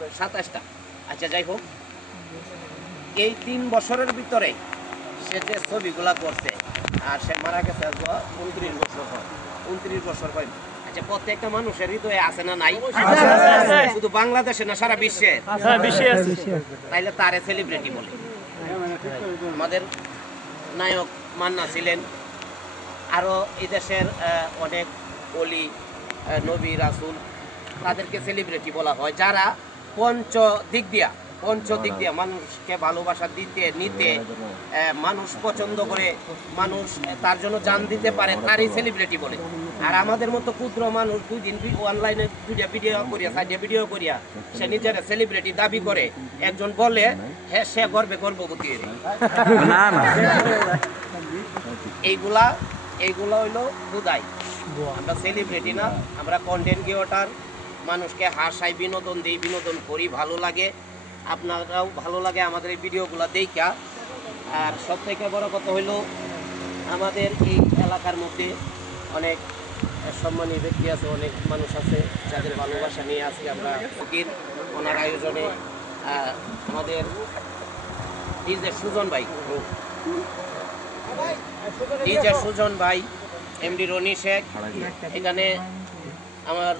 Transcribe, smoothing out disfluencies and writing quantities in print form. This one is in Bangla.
27টা। আচ্ছা যাই হোক, এই 3 বছরের ভিতরে সে যে ছবিগুলা করছে, আর সে মারা গেছে 29 বছর হয়, 29 বছর হয়। আচ্ছা, প্রত্যেকটা মানুষের হৃদয়ে আছে না নাই? শুধু বাংলাদেশে না, সারা বিশ্বে? তাইলে তারে সেলিব্রিটি বলে। আমাদের নায়ক মান্না ছিলেন, আরও এই দেশের অনেক অলি, নবী, রাসূল, তাদেরকে সেলিব্রিটি বলা হয়, যারা পঞ্চ দিক দিয়া মানুষকে ভালোবাসা দিতে নিতে, মানুষ পছন্দ করে, মানুষ তার জন্য জান দিতে পারে, তারই সেলিব্রিটি বলে। আর আমাদের মতো ক্ষুদ্র মানুষ 2 দিন অনলাইনে 2টা ভিডিও করিয়া 4টা ভিডিও করিয়া সে নিজের সেলিব্রিটি দাবি করে, একজন বলে হ্যাঁ সে গর্বে গর্ভবতী হয়ে যায়। এইগুলা হইলো খুদাই। আমরা সেলিব্রিটি না, আমরা কন্টেন্ট ক্রিয়েটর, মানুষকে হাসাই, বিনোদন দিই, বিনোদন করি, ভালো লাগে, আপনারাও ভালো লাগে আমাদের এই ভিডিওগুলো দেখা। আর সব থেকে বড় কথা হইলো, আমাদের এই এলাকার মধ্যে অনেক সম্মানী ব্যক্তি আছে, অনেক মানুষ আছে যাদের ভালোবাসা নিয়ে আজকে আমরা ফকির ওনার আয়োজনে আমাদের ডিজে সুজন ভাই, এমডি রনি শেখ, এখানে আমার